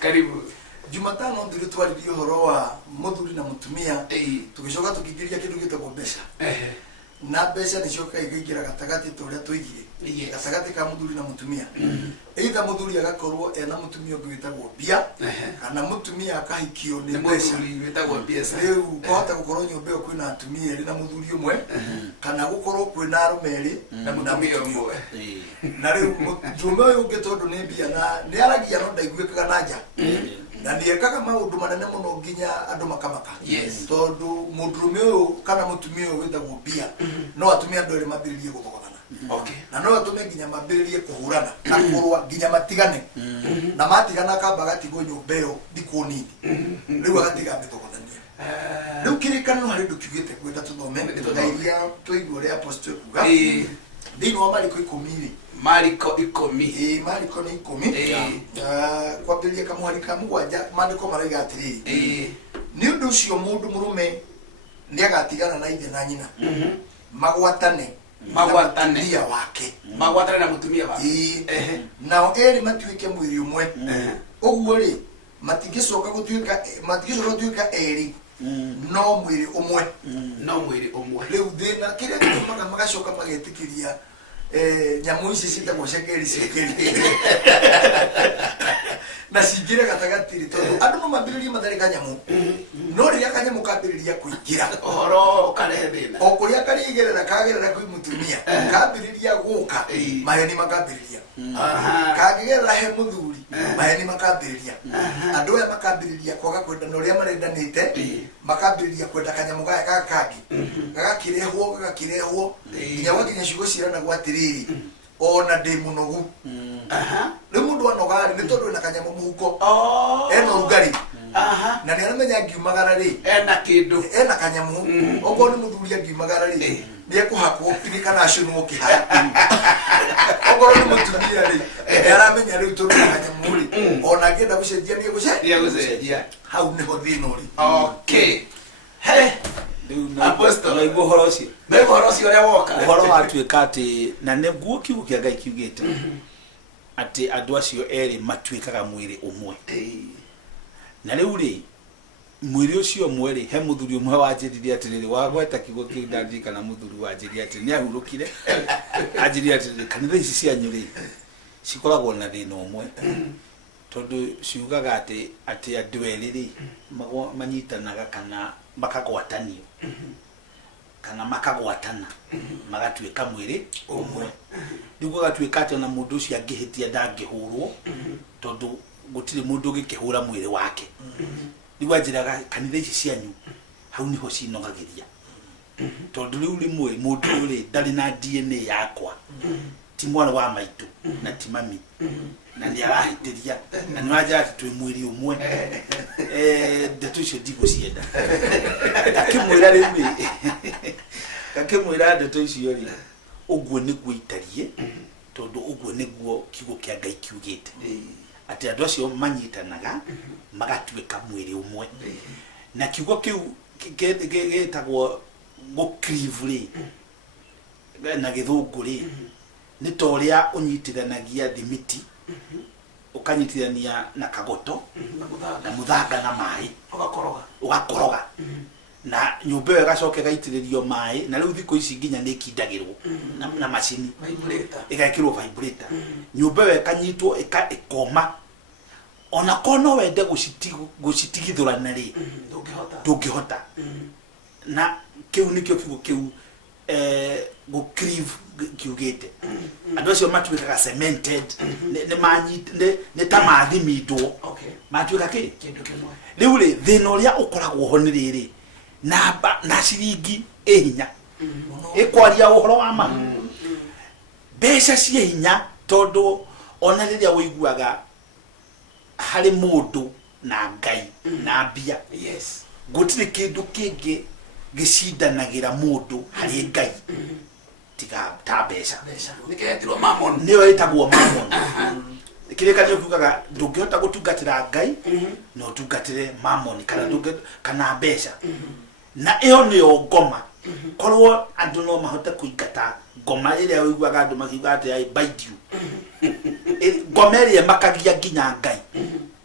Karibu. Jumatano ndiri twaririe horo wa muthuri na mutumia tugicoka tukigiria kindu gitagwo mbeca na mbeca nicio kaigira gatagati turia tuigire gatagati ka muthuri na mutumia either muthuri agakorwo ena mutumia ungi witagwo bia kana mutumia akahikio ni mbeca witagwo bia riu kohota gukorwo nyumba yo kwina atumia eri na muthuri umwe kana gukorwo kwina arume eri na mutumia umwe na riu njumba yo ungi tondu ni bia na ni aragia no ndaiguikaga na nja na ndiekaga maundu manene muno nginya andu makamaka tondu mundurume uyu kana mutumia uyu witagwo bia no atumia andu eri mambiririe guthogana na no atume nginya mambiririe kuhurana na kurwa nginya matigane na matigana kamba gatigo nyumba iyo ndiku nini riu agatiga mithogothania riu kirikano hari ndukigite kwenda tuthome ndairia tuigwe uria apostle kuga thini wa Mariko 10 Mariko 10 Mariko ni 10 kwambiria kamuhari ka mugwanja mandiko maraiga atiri ni undu ucio mundu murume ni agatigana na ithe na nyina magwatane magwatane wake magwatane na mutumia wake nao eri matuike mwiri umwe uguo ri matigicoka gutuika eri no mwiri umwe riu thina kiria tumaga magacoka magetikiria nyamu ici citagwo cekeri na cingire gatagatiri tondu andu no mambiririe matharika nyamu no riria kanyamu kambiriria kuingira ohoro karethina o kuria karigerera kagerera kwi mutumia kambiriria guka maheni makambiriria kagerera he muthuri maheni makambiriria andu aya makambiriria kwaga kwenda no ria marendanite makambiriria kwenda kanyamu gaya kangi gagakirehwo nginya wakinya ciugo cirana gwatiriri ona ndi munogu riu mundu anogari ni tondu ena kanyamu muhuko ena rugari na ni aramenya ngiumagara ri ena kanyamu ogo ni muthuri ngiumagara ri ni ekuhakwo kana acunwo kihaya ogo ni mutumia ri aramenya riu tondu kanyamu ri ona ngenda gucenjia ni gucenjia hau niho thina uri okay he Apostle naigua horo ucio uria woka horo watuika ati na neguo kiugo kia Ngai kiugite ati andu acio eri matuikaga mwiri umwe na riu ri mwiri ucio umwe ri he muthuri umwe wanjiririe atiriri wagweta kiugo kiu ndandi kana muthuri wanjiririe ati ni ahurukire anjiririe atiriri kanitha ici cianyu ri cikoragwo na thina umwe tondu ciugaga ati andu eri ri manyitanaga kana makagwatanio kana makagwatana magatuika mwiri umwe niguo gatuika ati na mundu ucio angihitia ndangihurwo tondu gutiri mundu ungikihura mwiri wake niguo njiraga kanitha ici cianyu hau niho cinogagiria tondu riu rimwe mundu uri ndari na DNA yakwa ti mwana wa maitu na ti mami na ni arahitiria na ni waja ati twi mwiri umwe ndeto icio ndigũcienda akimwira riu akimwira ndeto icio ri uguo niguo itarie tondu uguo niguo kiugo kia Ngai kiugite ati andu acio manyitanaga magatuika mwiri umwe na kiugo kiu getagwo gukrivu ri na githungu ri ni toria unyitithanagia thimiti ukanyitithania na kagoto na muthanga na mai ugakoroga na nyumba yo gacoke gaitiririo mai na riu thiko ici nginya ni kindagirwo na macini igakirwo vibrator nyumba yo kanyitwo ikoma ona kono wende gucitigithurana ri ndungihota na kiu nikio kiugo kiu gukrivu kiugite andu acio matuikaga cemented ne tamathimidwo matuika kindu kimwe riu ri thina uria ukoragwo ho ni riri na ciringi hinya ikwaria uhoro wa ma mbeca cia hinya tondu ona riria wiguaga hari mundu na Ngai na mbia gutiri kindu kingi gicindanagira mundu hari Ngai tiga ta mbeca niketirwo mammon niyo itagwo mammon kile kanyo kugaga ndungihota gutungatira Ngai no tungatire mammon kana mbeca na iyo niyo ngoma korwo andu no mahota kuingata ngoma iria wiguaga andu makiuga ati I bite you ngoma iria makagia nginya Ngai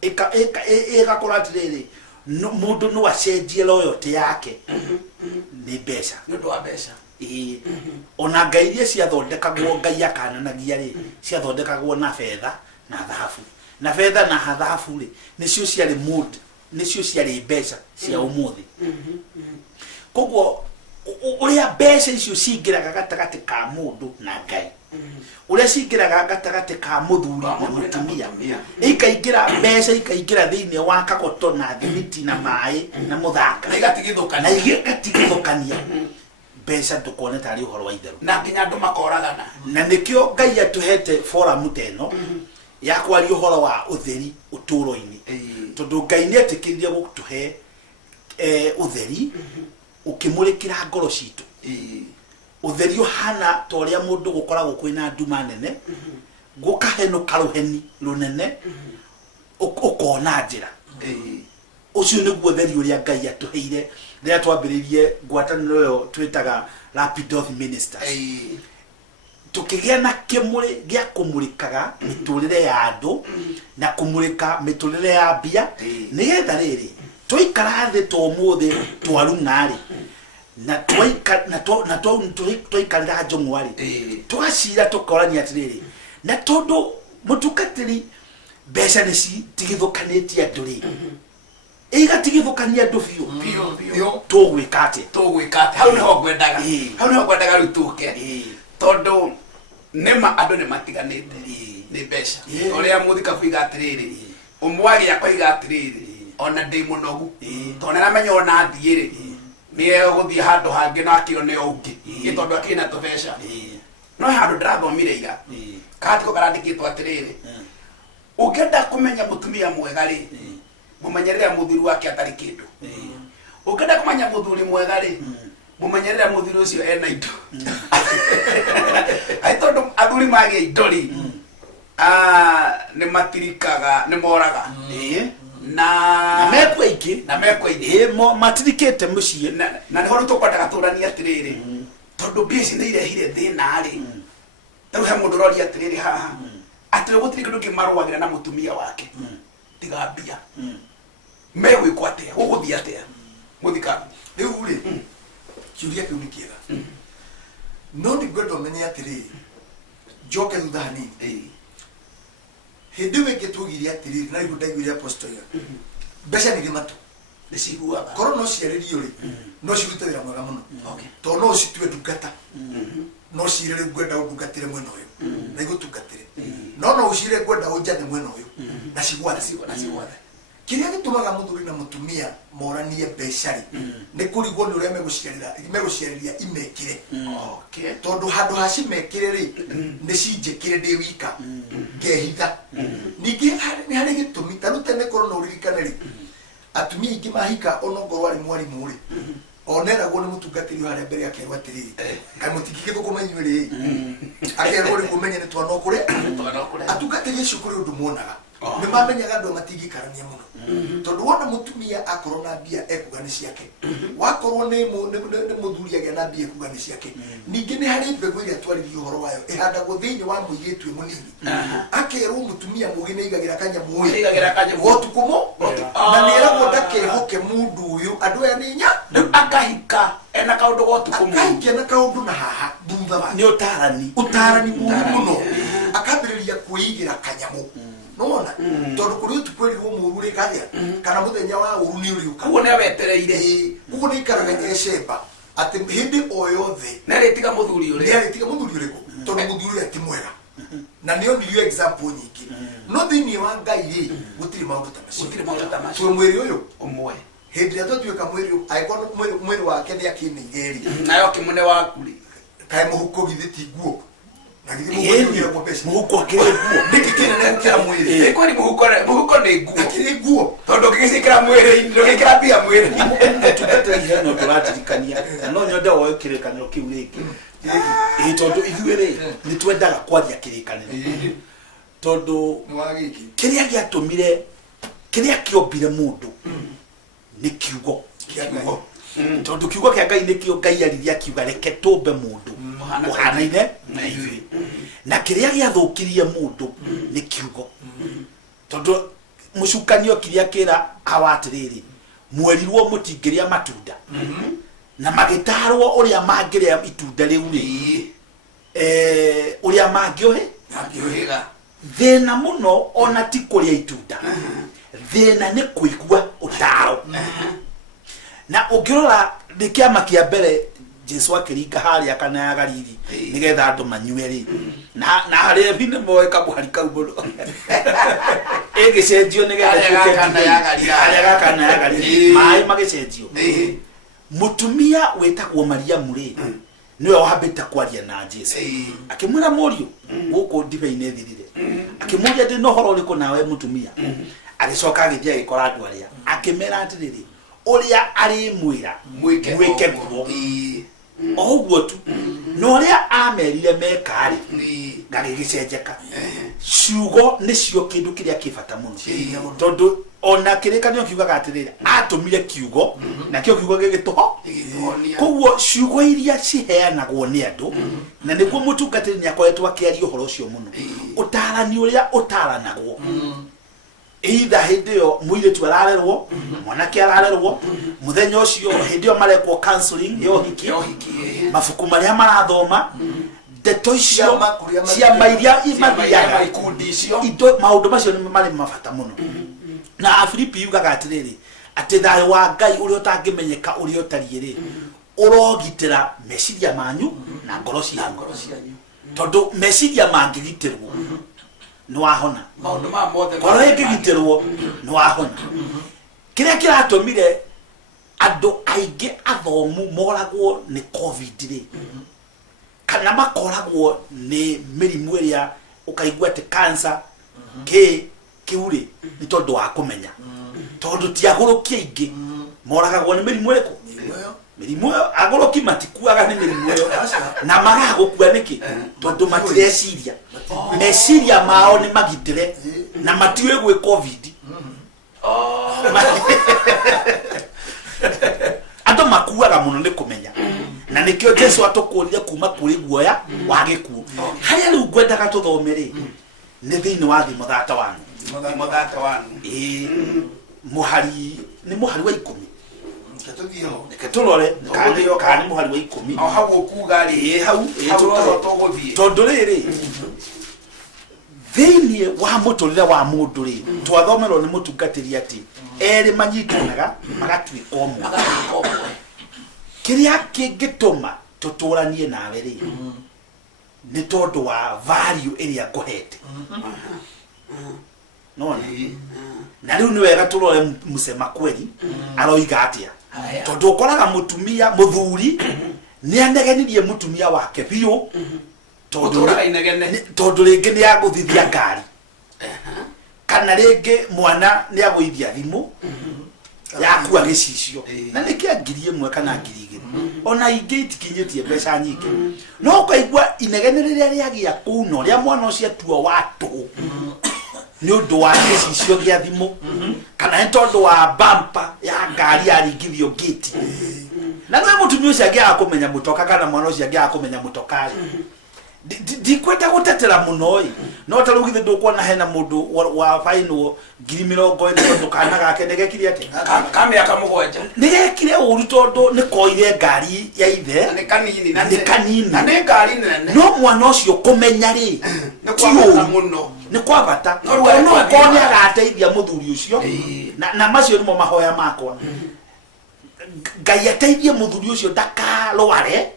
igakora atiriri mundu no acenjie loyalty yake ni mbeca nĩ ũndũ wa mbeca ona ngai iria ciathondekagwo ngai akananagia ri ciathondekagwo na fedha na dhahabu na fedha na dhahabu ri nicio ciarĩ mood nicio ciarĩ mbeca cia umuthi koguo uria mbeca icio cingĩraga gatagati ka mundu na ngai uria cingĩraga gatagati ka muthuri na mutumia ikaingira mbeca ikaingira thiini wa kagoto na thimiti na mai na muthaka na igatigithukania mbeca tukone tari uhoro wa itheru na nginya andu makoragana na nikio ngai atuhete forum teno ya kwari uhoro wa utheri uturo-ini tondu ngai ni atikirie gutuhe utheri ukimurikira ngoro citu utheri uhana toria mundu gukoragwo kwina nduma nene gukaheno karuheni runene ukona njira ucio niguo utheri uria ngai atuheire rĩa twambĩrĩirie ngwatanĩro yo twitaga Rapid Health Ministers tukigĩa na kimuri gĩa kumurikaga miturire ya andu na kumurika miturire ya mbia nigetha riri twaikara thĩ tũmũthĩ twarung'arĩ na twaikarĩra njong'warĩ twacira tukorania atiriri na tondu mutungatĩri mbeca nĩ citigithũkanĩtie andũ rĩ igatigithukania andu biũ tugwika ati hau niho ngwendaga riu tuke tondu nima andu ni matiganite ni mbeca uria muthikabu iga atiriri umwagi akwa iga atiriri ona ndi munogu tondu namenya ona thiiri ni eguthie handu hangi na akione ungi tondu akina tubeca no handu ndirathomire iga katiko karandikitwo atiriri ukenda kumenya mutumia mwega ri mumenyerera muthuri wake atari kindu ukenda kumenya muthuri mwega ri mumenyerera muthuri ucio ena indo ai tondu athuri magi indo ri ni matirikaga ni moraga na mekwa ingi matirikite mucie na ni horu tukwendaga turania atiriri tondu bici ni irehire thina ri riu he mundu rori atiriri haha atire gutiri kindu kimarwagira na mutumia wake tiga mbia megwikwo atia guguthia atia muthika riu ri kiuria kiu ni kiega no ni gwenda umenye atiriri njoke thutha hanini hindi wingi tugiria atiriri na igu ndaiguire apostle mbeca nĩ matu nĩ ciguaga korwo no ciarĩrio ri no cirute wĩra mwega mũno tondũ no citue ndungata no cirĩ rĩu ngwenda ũndungatĩre mwena ũyũ na igũtungatĩre no ũcire ngwenda ũnjathe mwena ũyũ na cigwathe kiria gitumaga muthuri na mutumia moranie mbeca ri ni kurigwo ni uria meguciarĩria imekire tondu handu ha cimekire ri ni cinjikire ndi wika ngehitha ningi ni hari gitumi taru tene korwo no ririkane ri atumia ingi mahika onongorwo ari mwarimu ri oneragwo ni mutungatiri haria mbere akerwo atiriri kai mutingigithukuma inyuĩ akerwo ri kumenye ni twana okure atungatiri icio kuri undu muonaga ni mamenyaga andu matingikarania muno tondu wona mutumia akorwo na mbia ekuga ni ciake wakorwo ni muthuri agia na mbia ekuga ni ciake ningi ni hari mbegu iria twaririe uhoro wayo ihandagwo thiini wa muigitu munini akerwo mutumia mugi ni igagira kanyamu gotukumo na ni eragwo ndakehoke mundu uyu andu aya ni nya akahika ena kaundu gotukumo akahika na kaundu na haha thutha wa ni utarani muno akambiriria kuigira kanyamu nona tondu kuri tukwerirwo muru ri karia kana muthenya wa uru ni uri uka kuone wetereire kuko ni ikaraga eshemba ati hindi oyothe naretiga muthuri uri ko tondu muthuri ati mwega na niyo niyo example nyingi no thini wa ngai ri gutiri maundu ta macio mwiri uyu umwe hindi ato tuika mwiri aikono mwiri wake ni akinigeri nayo kimune waku ri kai muhuko githiti guo na githimo muhuko akire guo nikikene na kira mwiri kwani muhuko ni guo akire guo tondu kigicikira mwiri ndugikira bia mwiri tukata ihano turatirikania no nyonda woyo kirikaniro kiu riki tondu ithuĩ ni twendaga kwaria kirikaniro tondu kiria giatumire kiria kiombire mundu ni kiugo tondu kiugo kia Ngai nikio Ngai ariria kiuga reke tumbe mundu muhanaine na ithuĩ na kiria giathukirie mundu ni kiugo tondu mucukanio kiria kira awatiriri mwerirwo mutingiria matunda na magitarwo uria mangiria itunda riu ri uria mangiohe ngiohiga thina muno ona ti kuria itunda thina ni kuigua utaro na ukirora ndikiama kia mbere Jesu akiringa haria kana ya Galili nigetha andu manyue ri na haria bine moe kabuhari kau muno egicenjio nigetha kana ya Galili haria kana ya Galili mai magicenjio mutumia wetagwo Mariamu ri niwe wahambite kwaria na Jesu akimwira morio guku ndibe-ine thirire akimuria ndi no horo uriku nawe mutumia agicoka agithia agikora andu aria akimera atiriri uria ari mwira mwike guo oguo tu no ria amerire mekari ngagigicenjeka ciugo nicio kindu kiria kibata muno tondu ona kirikanio kiugaga atiriri atumire kiugo na kio kiugo gigituho koguo ciugo iria ciheanagwo ni andu na niguo mutungatiri ni akoretwo akiaria uhoro ucio muno utarani uria utaranagwo either hindio muiretu ararerwo mwanake ararerwo muthenya ucio hindio marekwo counseling yo hiki mafuku maria marathoma ndeto icio cia mairia imathiaga ikundi icio indo maundu macio ni mari mabata muno na Afilipi yugaga atiriri ati thayo wa Ngai uria utangimenyeka uria utariĩ ri urogitira meciria manyu na ngoro cianyu tondu meciria mangigitirwo ni wahona maundu ma mothe ngoro ingigitirwo ni wahona kiria kiratumire andu aingi athomu moragwo ni covid ri kana makoragwo ni mirimu iria ukaigua ati cancer kiuri ni tondu wa kumenya tondu ti aguruki aingi moragwo ni mirimu iriku mirimu aguruki matikuaga ni mirimu yo na magagukua niki tondu matireciria meciria mao ni magitire na matiwe gwe covid ando makuaga muno ni kumenya na nikio Jesu atukurire kuma kuri guoya wa gikuo haria riu ngwendaga tuthomere ni thiini wa thimo thata wanu muhari ni muhari wa 10 ketulore kani muhari wa 10 au hau kuga ri hau tuguthie tondu riri thiini wa muturire wa mundu ri twathomerwo ni mutungatiri ati eri manyitanaga magatuika omwe kiria kingituma tuturanie nawe ri ni tondu wa value iria ngohete nona na riu ni wega turore musema kweli aroiga atia tondu ukoraga mutumia muthuri ni anegenirie mutumia wake biu tondu ringi ni aguthithia ngari kana ringi mwana ni aguithia thimu yakua gicicio na nikia ngiri imwe kana ngiri igiri ona ingi itikinyitie mbeca nyingi no ukaigua inegene riria riagia kuno ria mwana ucio tuo watu ni undu wa gicicio gia thimu kana ni tondu wa bumper ya ngari aringithio gate na no mutumia ucio agia kumenya mutoka kana mwana ucio agia kumenya mutokari dikwenda gutetera muno no tarugithe ndukwona hena mundu wa final 20 ndukana gake negekire ati kamya kamugwanja negekire uru tondu ni koire ngari ya ithe ni kanini na ni kanini na ni ngari nene no mwana ucio kumenya ri ni kwa muno ni kwa bata no kone agateithia muthuri ucio na macio nimo mahoya makwa Ngai ateithie muthuri ucio ndakarware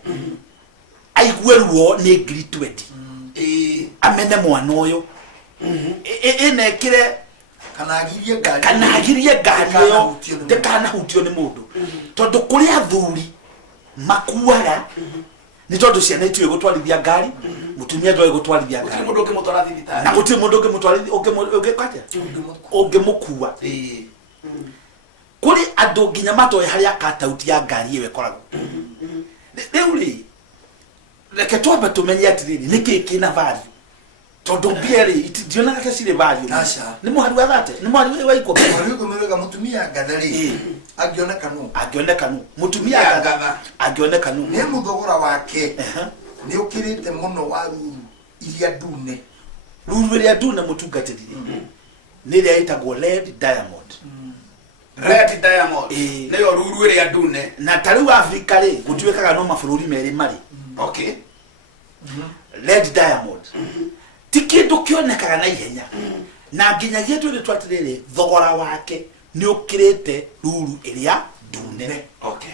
aigue ruo ni 20 amene mwana uyu inekire kana agirie ngari yo ndekana hutio ni mundu tondu kuri athuri makuaga ni tondu ciana itue gutwarithia ngari mutumia ndoi gutwarithia ngari mundu ukimutwara thibitari na guti mundu ukimutwarithia ungimukua kuri andu nginya matoe haria katauti ya ngari iwe koragwo riu ri reke twambe tumenye atiriri niki kina value tondu biere itidiona kaka cire value ni muhari wa thate ni muhari wa iko kumurega mutumia gathari agioneka nu mutumia gatha agioneka nu ni muthogora wake ni ukirite muno wa ruru iria ndune iria ndune mutungatirire nä aitagwo Red Diamond. Red Diamond nä yo ruru ä rä a ndune na tarä u Africa rä gå tuä kaga no mabå rå ri merä marä okay Red Diamond ti kä ndå kä onekaga na ihenya na nginyagia twä rä twatä rä rä thogora wake nä å kä rä te ruru ä rä a ndune okay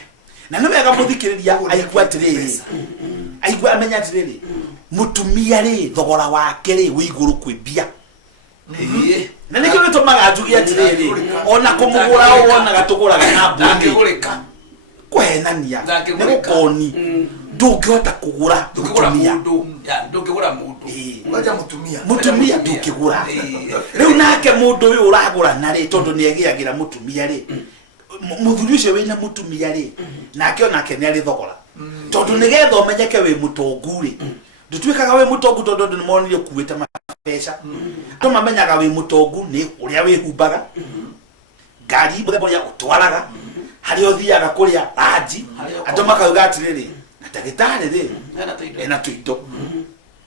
na nä wega må thikä rä ria aigua atä rä rä aigua amenya atä rä rä må tumia rä thogora wake rä wä igå rå kwä mbia na nä kä nä tå maga njugi atä rä rä ona kå må gå ra wonaga tå gå raga na mbå kå henania nä gå koni ndå ngä hota kå gå ra mutumia mutumia ndå kä gå ra rä u nake må ndå å yå å ragå rana rä tondå nä egä agä ra må tumia rä må thuri å cio wä na må tumia rä nake onake nä arä thogora tondå nä getha å menyeke wä må tongu rä ndå tuä kaga wä må tongu tondå ndå nä monire kuä te mbeca andå mamenyaga wä må tongu nä å rä a wä humbaga ngari må themba å rä a å twaraga harä o thiaga kå rä a ranji andå makauga atä rä rä na ndagä tarä rä ena tå indo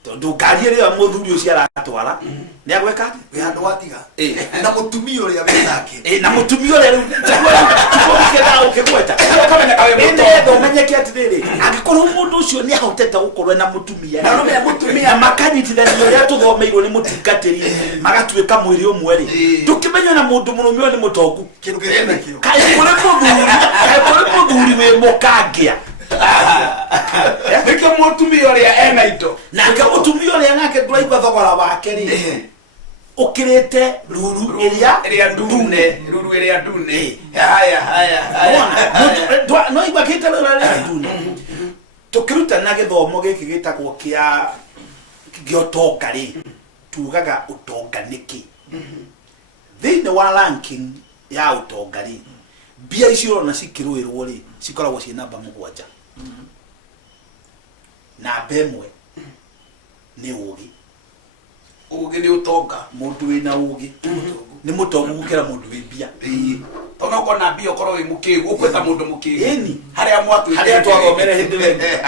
tondå ngari ä rä a må thuri å cio aratwara nä agweka andå watiga na må tumia å rä a wä nake na må tumia å rä a rä å kä gweta nä menyeke atä rä rä angä korwo må ndå å cio nä ahotete gå korwo ena må tumia na makanyitithanio å rä a tå thomeirwo nä må tungatä ri magatuä ka mwä rä å mwe rä ndå kä menywo na må ndå må rå mä o nä må tongu kaä kå rä må thuri wä må kangä a nĩkĩo mũtumia ũrĩa ena indo nake mũtumia ũrĩa nake ndũraigua thogora wake rĩ ũkĩrĩte ruru ĩrĩa ndune no igua kĩte rĩrĩa ndune tũkĩrutana gĩthomo gĩkĩ gĩtagwo kĩa ũtonga rĩ tugaga ũtonga nĩkĩ thĩinĩ wa ranking ya ũtonga rĩ mbia icio ũrona cikĩrũĩrwo rĩ cikoragwo ciĩ namba 7 namba ĩmwe nĩ ũgĩ nĩ ũtonga mũndũ wĩna ũgĩ nĩ mũtongu gũkĩra mũndũ wĩ mbia tondũ ũkorwo na mbia ũkorwo wĩ mũkĩgu ũkwĩta mũndũ mũkĩgu harĩa twathomere hĩndĩ wengĩ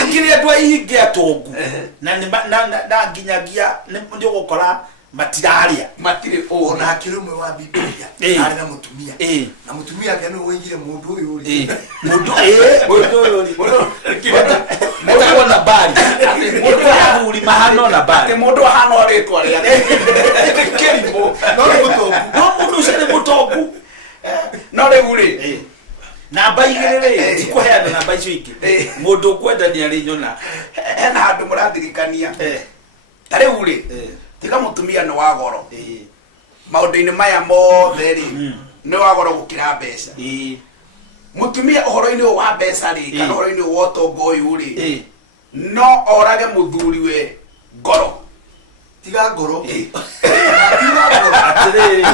akĩrĩ andũ aingĩ atongu na nginyagia nĩ ũgũkora matirarĩa matirĩ ona akĩrĩ ũmwe wa Biblia arĩ na mũtumia na mũtumia ake nĩ woigire mũndũ ũyũ rĩ mũndũ ũyũ rĩ mũndũ na bari mũndũ ahuri mahana na bari mũndũ ahana rĩtwa rĩake kĩrimũ no nĩ mũtongu no mũndũ ũcio nĩ mũtongu no rĩu rĩ namba igĩrĩ rĩ tikũheana namba icio ingĩ mũndũ ũkwenda nĩ arĩ nyona hena handũ mũrathirikania ta rĩu rĩ tiga mũtumia nĩ wa goro maũndũ-inĩ maya mothe rĩ nĩ wa goro gũkĩra mbeca mũtumia ũhoro-inĩ ũyũ wa mbeca rĩ kana ũhoro-inĩ ũyũ wa ũtonga ũyũ rĩ no orage mũthuri we ngoro tiga ngoro atĩrĩrĩ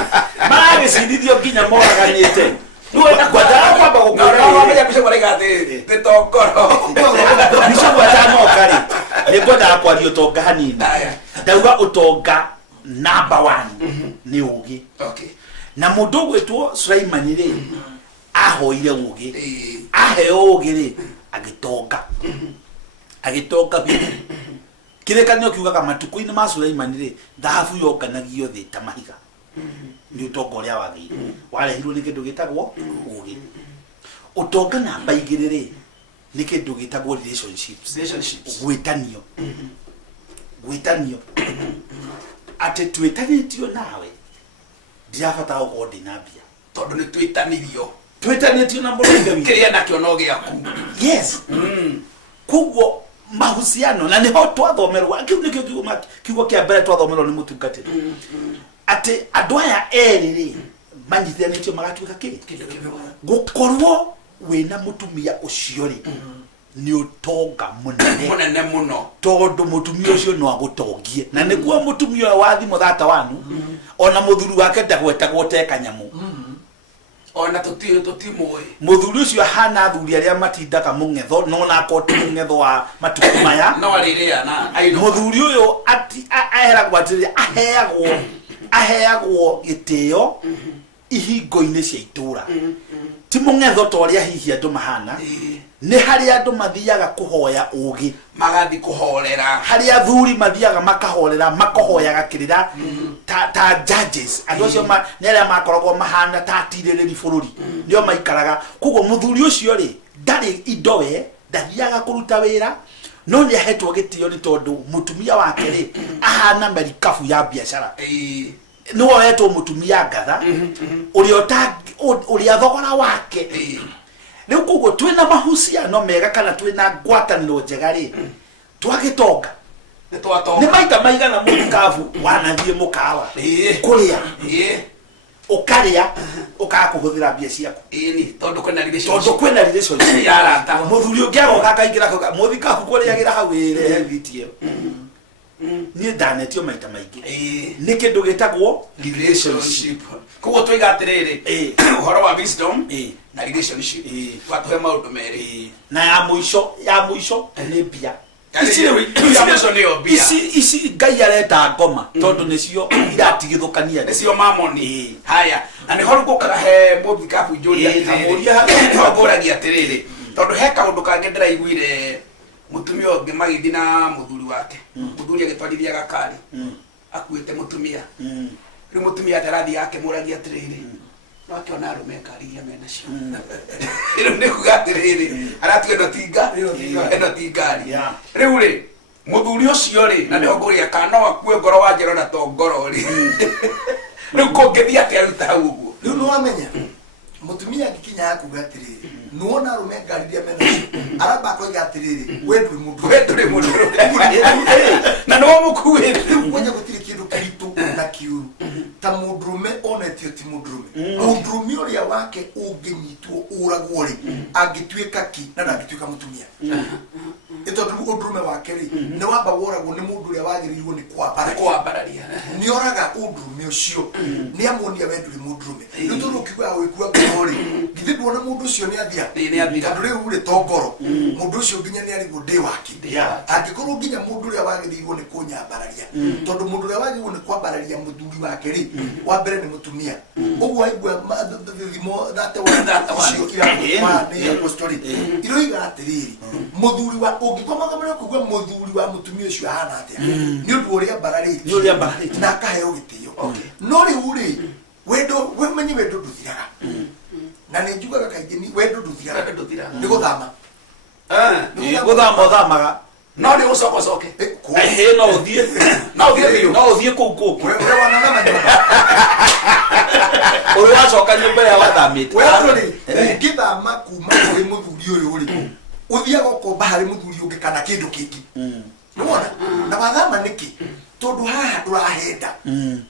maragĩcirithio nginya moraganĩte nĩwenda kwenda kwamba gũkũra bica maraiga atĩ tĩtongoro bica gwatanoka rĩ nĩ ngwendaga kwaria ũtonga hanini ndauga ũtonga namba 1 nĩ ũgĩ na mũndũ ũgwĩtwo Sulaimani rĩ ahoire ũgĩ aheo ũgĩ rĩ agĩtonga kĩrĩkanĩro kiugaga matukũ-inĩ ma Sulaimani rĩ thahabu yonganagio thĩ ta mahiga nĩ ũtonga ũrĩa wagĩirwo warehirwo nĩ kĩndũ gĩtagwo ũgĩ ũtonga namba 2 rĩ nĩ kĩndũ gĩtagwo relationships gwĩtanio atĩ twĩtanĩtio nawe ndirabatara gũkorwo ndĩna mbia tondũ nĩ twĩtanĩtio na mũrũnga witũ kĩrĩa nakĩo no gĩaku yes koguo mahusiano na nĩho twathomerwo kĩu nĩkĩo kiugo kĩa mbere twathomerwo nĩ mũtungatĩri atĩ andũ aya erĩ rĩ manyitithanĩtio magatuĩka kĩndũ gũkorwo wĩna mũtumia ũcio rĩ nĩ ũtonga mũnene mũno tondũ mũtumia ũcio no agũtongie na nĩguo mũtumia ũyũ wa thimũ thata wanu ona mũthuri wake ndagwetagwo te kanyamũ ona tũtimũĩ mũthuri ũcio ahana athuri arĩa matindaga mũng'etho no nako ti mũng'etho wa matukũ maya no arĩrĩana mũthuri ũyũ aheragwo atĩrĩrĩ aheagwo gĩtĩo ihingo-inĩ cia itũra ti mũng'etho ta ũrĩa hihi andũ mahana nĩ harĩa andũ mathiaga kũhoya ũgĩ magathi kũhorera harĩa athuri mathiaga makahorera makohoyaga kĩrĩra ta judges andu acio nere makoragwo mahana ta tirereri bururi nio maikaraga kugo muthuri ucio ri ndari indo we ndathiaga kuruta wira no ni ahetwo gitio ni tondu mutumia wake ri ahana merikabu ya biashara no wetwo mutumia ngatha uria thogora wake riu kugo twina mahusiano mega kana twina ngwataniro njega ri twagitonga ni maita maigana mukavu wanathie mukawa kuria ukaria ukakuhuthira mbia ciaku ni tondu kwena relationship ya rata muthuri ungiago kakaingira muthikaku kuriagira hau ire vitio ni danetio maita maingi ni kindu gitagwo relationship kugo twiga atiriri uhoro wa wisdom na relationship twatuhe maundu meri na ya muico ni mbia isi ngai areta ngoma tondu nicio iratigithukania nicio mamoni haya na ni horu gukara he muthikabu njuri amuria atiriri tondu he kaundu kange ndiraiguire mutumia ungi magithi na muthuri wake muthuri agitwarithia gakari akuite mutumia riu mutumia atarathi yake muragia atiriri no akiona arume ngari iria mena cio riu ni kuga atiriri aratiga eno ti ngari riu ri muthuri ucio ri na ndio nguria kana akue ngoro wa njero na to ngoro ri riu kungithia atia ruta hau uguo riu no amenya mutumia akikinya akuga atiriri nuona arume ngari iria mena cio aramba koiga atiriri wetu mundu na no mukuire riu kwenye gutiri kindu kiritu na kiuru ta mudrume onetio ti mudrume uria wake unginyitwo uragwo ri angituika ki na ndangituika mutumia ito mudrume wake ri ni wamba woragwo ni mundu uria wagirirwo ni kwambararia ni oraga mudrume ucio ni amonia wendu ri mudrume ni tondu kigwa wikua ngori githi duona mundu ucio ni athia tondu riu ri tongoro mundu ucio nginya ni arigwo ndi wake angikorwo nginya mundu uria wagirirwo ni kunyambararia tondu mundu uria wagirirwo ni kwambararia muthuri wake ri wa mbere ni mutumia uguo aigua thimo thate ucio ira ni apostoli iroiga atiriri muthuri wa ungikomaga mara kugwa muthuri wa mutumia ucio ahana atia ni undu uria mbarariti na kaheo gitio no riu ri wendo wemenye wendo nduthiraga na ni njugaga kaingi ni wendo nduthiraga ni guthama guthamaga no ni ucokocoke no uthie kuu wewe wana na manyumba uri wacoka nyumba ya wathamite wewe ri ngithama kuma kuri muthuri uyu ri uthiaga ukomba hari muthuri ungi kana kindu kingi nuona na wathama niki tondu haha ndurahenda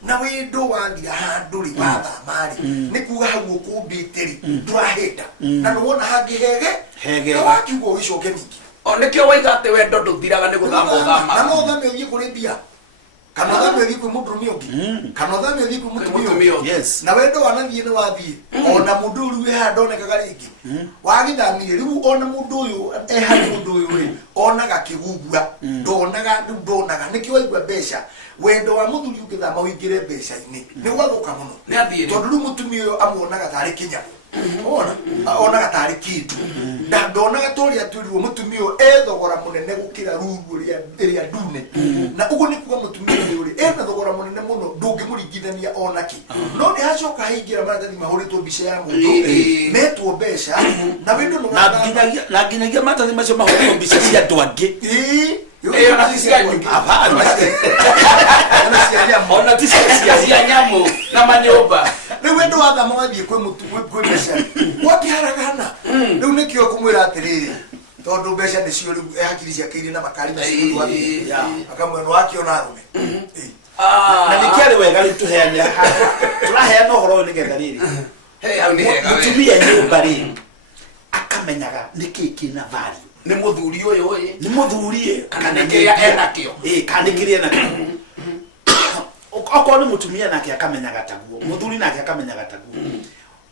na wendo wathira handu ri wathamari ni kuga hau ukumbitiri ndurahenda na nuona hangi hege wakiugo icoke ningi onekio waiga ate wendo nduthiraga ni guthama na no thame uthie kuri mbia kana thame uthie kuri mundu miongi kana thame uthie kuri mutumia yes na wendo wanathie ni wathie ona mundu uri we handonekaga ringi wagithamire riu ona mundu uyu ehari mundu uyu we onaga kigugua ndonaga nikio waigua mbeca wendo wa muthuri ungithama wingire mbeca-ini ni gwathuka muno ni athire tondu riu mutumia uyu amuonaga tari kinyago onaga tari kindu na ndonaga toria turirwo mutumia uyu ethogora munene gukira rugu ria ndune na uguo ni kuga mutumia uyu ri ena thogora munene muno ndungimuringithania onaki no ni hacoka haingira maratathi mahuritwo mbica ya mundu metwo mbeca na wendo na nginyagia maratathi macio mahuritwo mbica cia andu angi na tisianyu ona tisia nyamu na manyumba riu wendo wathama wathie kwi mbeca wakiharagana riu nikio kumwira atiriri tondu mbeca nicio riu hakiri ciake iri na makari na cio wathie akamwena wakiona arume na nikiari wega riu tuheane turaheana uhoro nigetha riri mutumia nyumba ri akamenyaga niki kina vari ni muthuri uyu ni muthuri kana kiria enakio kana kiria enakio okoro mutumia nake akamenyaga taguo muthuri nake akamenyaga taguo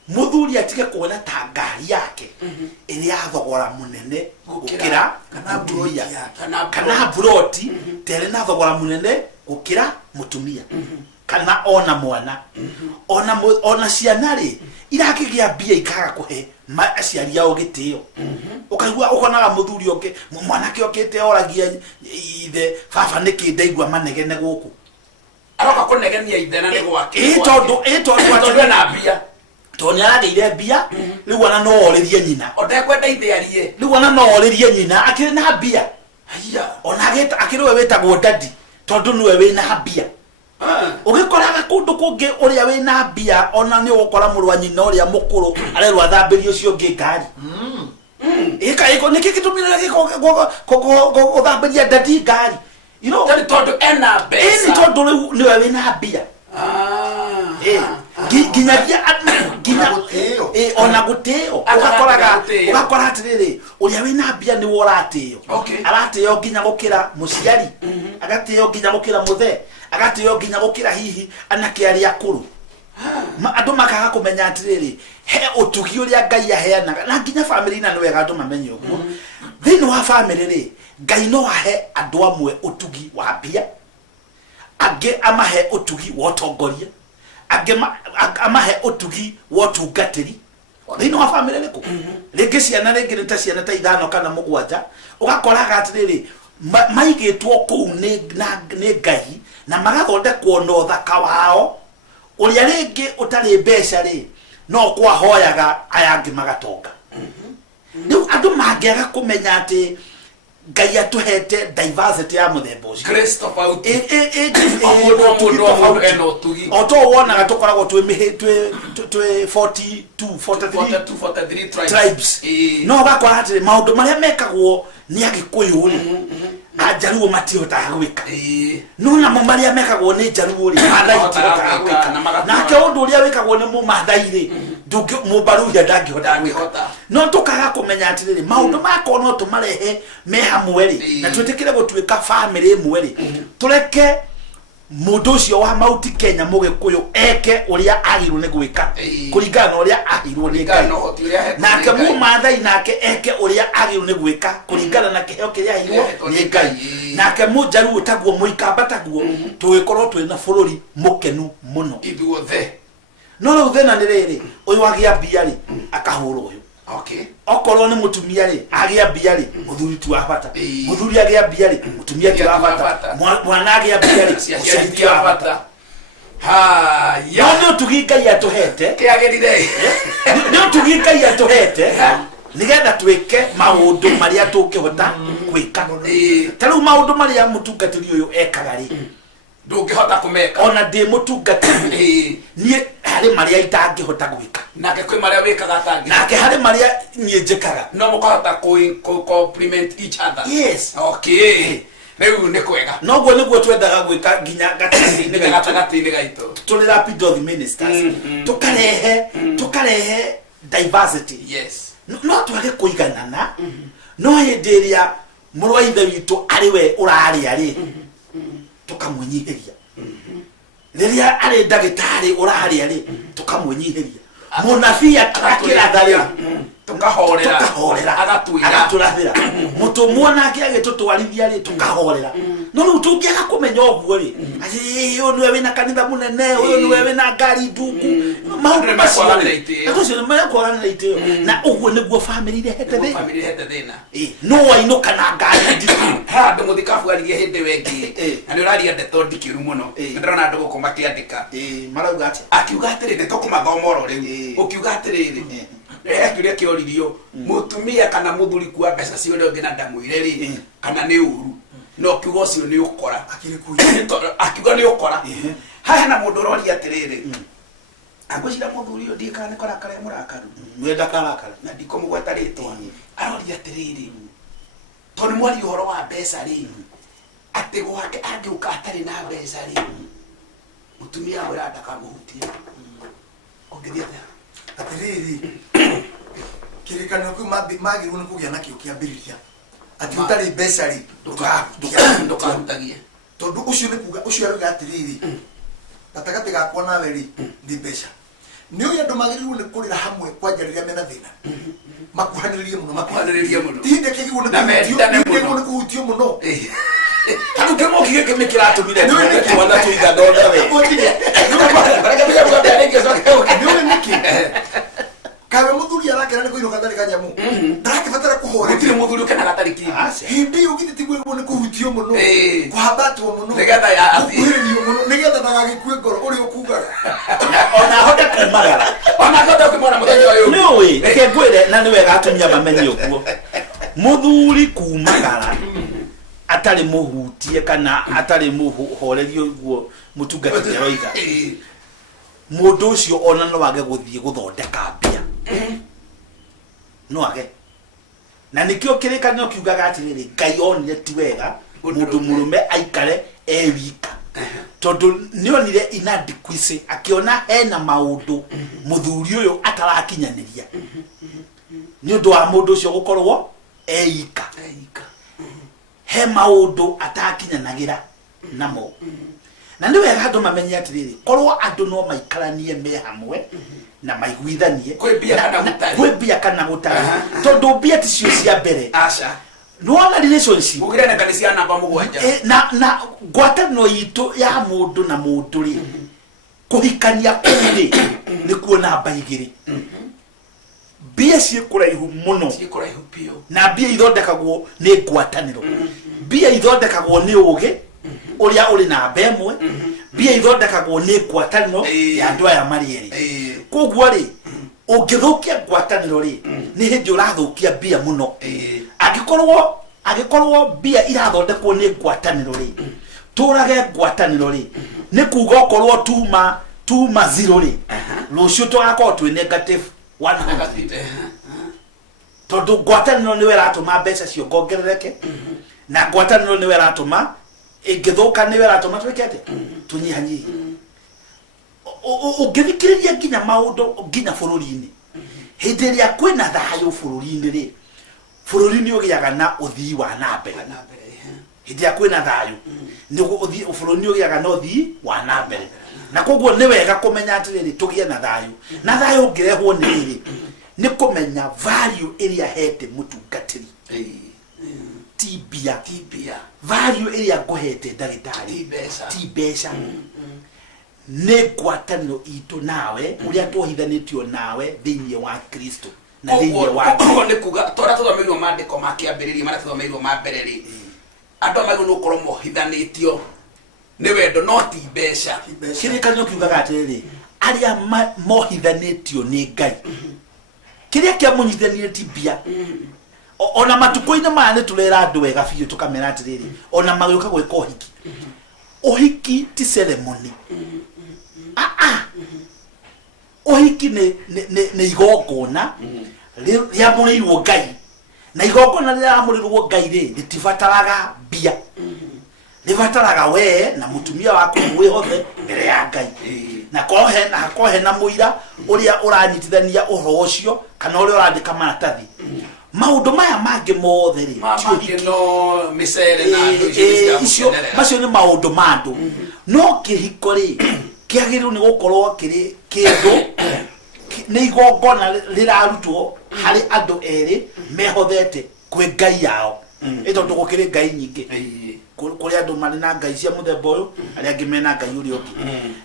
muthuri atige kuona ta ngari yake iri athogora munene gukira kana mutumia kana broti tere na thogora munene gukira mutumia kana ona mwana ona ciana ri irakigia mbia ikaga kuhe aciari yao gitio ukaigua ukonaga muthuri oke mwanake okete oragia ithe baba niki ndaigua manegene guku aroka kunegenia ithena ni gwake tondu na mbia toni arageire mbia riu ona no oririe nyina odekwenda ithiarie riu ona no oririe nyina akiri na mbia haya ona ageta akiriwe wetagwo dadi tondu niwe wina mbia ugikoraga kundu kungi uria wina mbia ona ni ugukora muru wa nyina uria mukuru arerwa thambirio cio ngi ngari iko niki kitumira giko uthambiria dadi ngari you know tani tondu ena pesa tondu riu niwe wina mbia ginyagia ona guteo ugakora atiriri uria wina mbia ni worateo arateo ginya gukira muciari agateo ginya gukira muthe agateo ginya gukira hihi anake aria akuru andu makaga kumenya atiriri he utugi uria Ngai aheanaga na ginya family na niwega andu mamenye uguo thini wa family ri Ngai no ahe andu amwe utugi wa mbia age amahe utugi wa utongoria age amahe utugi wa tungatiri thini wa family riku ringi ciana ringi ni ta ciana ta 5 kana 7 ugakoraga atiriri maigitwo kuu ni Ngai na magathondekwo no thaka wao uria ringi utari mbeca ri no kwahoyaga ayangi magatonga riu andu mangiaga kumenya ati Ngai atuhete diversity ya muthemba ucio Christopher oto wonaga tukoragwo twi 42 43 tribes no gakora ati maundu maria mekagwo ni Agikuyu ri ajaruo matihotaga gwika no na maria mekagwo ni Jaruo ri matihotaga gwika na ke undu uria wikagwo ni Mumathai ri ndungi mubaruja ndangihota gwika no tukaga kumenya atiriri maundu mako no tumarehe me hamwe ri na twitikire gutwika family imwe ri tureke mundu ucio wa Mount Kenya Mugikuyu eke uria agirwo ni gwika kuringana uria agirwo ni Ngai nake Mumathai nake eke uria agirwo ni gwika kuringana na kiheo kiria agirwo ni Ngai nake Mujaruo tagwo Muikamba tagwo tugikorwo twina bururi mukenu muno ithuothe no riu thina ni riri uyu agia mbia ri akahura uyu okorwo ni mutumia ri agia mbia ri muthuri tu wa bata muthuri agia mbia ri mutumia tu wa bata mwana agia mbia ri muciari tu wa bata no tugi Ngai atuhete kiagirire no tugi Ngai atuhete nigetha twike maundu maria tukihota gwika tariu maundu maria mutungatiri uyu ekaga ri ndungihota kumeka ona ndi mutungatiri nie hari maria itangihota gwika nake kwi maria wikaga atangi nake hari maria nie njikaga no mukahota ku compliment each other yes riu ni kwega noguo niguo twendaga gwika nginya gatagati-ini gaitu tuli rapid of ministers tukarehe diversity yes no twage kuiganana no hindi iria muru wa ithe witu ariwe uraria ri tukamwenyiheria riria ari ndagitari uraria ri tukamwenyiheria munabii akiratha ri tukahorera agaturathira mutumwo nake agitutwarithia ri tukahorera no riu tungiaga kumenya uguo ri uyu niwe wina kanitha munene uyu niwe wina ngari ndungu maundu macio nĩmekwaganĩra itĩo na ũguo nĩguo family irehete thĩna no wainũka na ngari ndiku ha andũ mũthikabuaririe hĩndĩ wengi na nĩ ũraria ndeto ndikĩru mũno ndĩrona andũ gũkũ makĩandĩka marauga atĩa akiuga atĩrĩrĩ tũkũmathoma oro rĩu ũkiuga atĩrĩrĩ kĩũria kĩoririo mũtumia kana mũthuri kuua mbeca cia ũrĩa ũngĩ na ndamwĩre rĩ kana nĩ ũru no kiuga ũcio nĩ ũkora akiuga nĩ ũkora haha na mũndũ ũroria atĩrĩrĩ agwĩcira mũthuri ũyũ ndiĩ kana nĩ kũrakara e mũrakaru mwenda karakara na ndikũmũgweta rĩtwa aroria atĩrĩrĩ tondũ mwaria ũhoro wa mbeca rĩ atĩ gwake angĩũka atarĩ na mbeca rĩ mũtumia mwĩra ndakamũhutie ũngĩthiĩ atiriri kirikanio kiu magirwo ni kugia nakio kiambiriria ati utari mbeca ri ndukahutagie tondu ucio ni kuga ucio aruga atiriri gatagati gakwa nawe ri ndi mbeca ni uyu andu magirirwo ni kurira hamwe kwanjariria mena thina makuhaniririe muno tinde kigirwo ni kuhutio muno Kanu kemo kige mikiratumire twana tuiga ndona we kawe muthuri ara arakena nä kå inå gatarä kanyamu ndarakä batara kå gutire horeria muthuri ukena gatarä kä hĩndĩ ĩyo githĩ tiguo nĩ kũhutio mũno kũhambatwo mũno Nĩgetha gũkuhĩrĩrio mũno nĩgetha ndagagĩkue ngoro ũrĩa ũkugaga ona hote kumagara ona ngote ukimwona muthenya uyu nĩ ũĩ reke ngwĩre na nĩ wega atumia mamenye ũguo mũthuri kumagara atarĩ mũhutie kana atarĩ mũhorerio ũguo mũtungatĩri aroiga mũndũ ũcio ona no age gũthiĩ gũthondeka mbia no age na nĩkĩo kĩrĩkanĩro kiugaga atĩrĩrĩ Ngai onire ti wega mũndũ mũrũme aikare wika tondũ nĩonire inadequacy akĩona hena maũndũ mũthuri ũyũ atarakinyanĩria nĩ ũndũ wa mũndũ ũcio gũkorwo eika he maũndũ atakinyanagĩra namo na nĩ wega andũ mamenye atĩrĩrĩ korwo andũ no maikaranie me hamwe na maiguithanie kwĩ mbia kana gũtarĩ tondũ mbia ticio cia mbere nĩwona relationship ugire nĩ cia namba mũgwanja na ngwatanĩro itũ ya mũndũ na mũndũ rĩ kũhikania kũrĩ nĩ kuo namba igĩrĩ mbia ciĩ kũraihu mũno na mbia ithondekagwo nĩ ngwatanĩro mbia ithondekagwo nĩ ũgĩ ũrĩa ũrĩ namba ĩmwe mbia ithondekagwo nĩ ngwatanĩro ya andũ aya marĩ erĩ koguo rĩ ũngĩthũkia ngwatanĩro rĩ nĩ hĩndĩ ũrathũkia mbia mũno angĩkorwo mbia irathondekwo nĩ ngwatanĩro rĩ tũrage ngwatanĩro rĩ nĩ kuga okorwo tuma 0 rĩ rũciũ tũgakorwo twĩ negative 100 tondũ ngwatanĩro nĩwe ĩratũma mbeca ciongongerereke na ngwatanĩro nĩwe ĩratũma ĩngĩthũka nĩwe ĩratũma twĩkete tũnyihanyihi ũngĩthikĩrĩria nginya maũndũ nginya bũrũri-inĩ hĩndĩ ĩrĩa kwĩna thayũ bũrũri-inĩ rĩ bũrũri nĩ ũgĩaga na ũthii wa na mbere hĩndĩ ĩrĩa kwĩna thayũ bũrũri nĩ ũgĩaga na ũthii wa na mbere na koguo nĩ wega kũmenya atĩrĩrĩ tũgĩe na thayũ ũngĩrehwo nĩ rĩrĩ nĩ kũmenya value ĩrĩa hete mũtungatĩri ti mbia value ĩrĩa ngũhete ndagĩtarĩ ti mbeca nĩ ngwatanĩro itũ nawe ũrĩa twohithanĩtio nawe thĩinĩ wa Kristo na thĩinĩ wa koguo nĩ kuga tũrĩa tũthomeirwo maandĩko ma kĩambĩrĩria marĩa tũthomeirwo ma mbere rĩ andũ amagĩrĩirwo nĩ gũkorwo mohithanĩtio nĩ wendo no ti mbeca kĩrĩkanĩro kiugaga atĩrĩrĩ arĩa mohithanĩtio nĩ Ngai kĩrĩa kĩamũnyitithanĩtie ti mbia ona matukũ-inĩ maya nĩ tũrera andũ wega biũ tũkamera atĩrĩrĩ ona magĩũka gwĩka ũhiki ti ceremony ũhiki nĩ igongona rĩamũrĩirwo Ngai na igongona rĩamũrĩirwo Ngai rĩ rĩtibataraga mbia rĩbataraga wee na mũtumia waku mwĩhothe mbere ya Ngai na hakorwo hena mũira ũrĩa ũranyitithania ũhoro ũcio kana ũrĩa ũrandĩka maratathi maũndũ maya mangĩ mothe rĩ macio nĩ maũndũ ma andũ no kĩhiko rĩ kĩagĩrĩirwo nĩ gũkorwo kĩrĩ kĩndũ nĩ igongona rĩrarutwo harĩ andũ erĩ mehothete kwĩ Ngai yao tondũ gũkĩrĩ ngai nyingĩ kũrĩ andũ marĩ na ngai cia mũthemba ũyũ arĩa angĩ mena ngai ũrĩa ũngĩ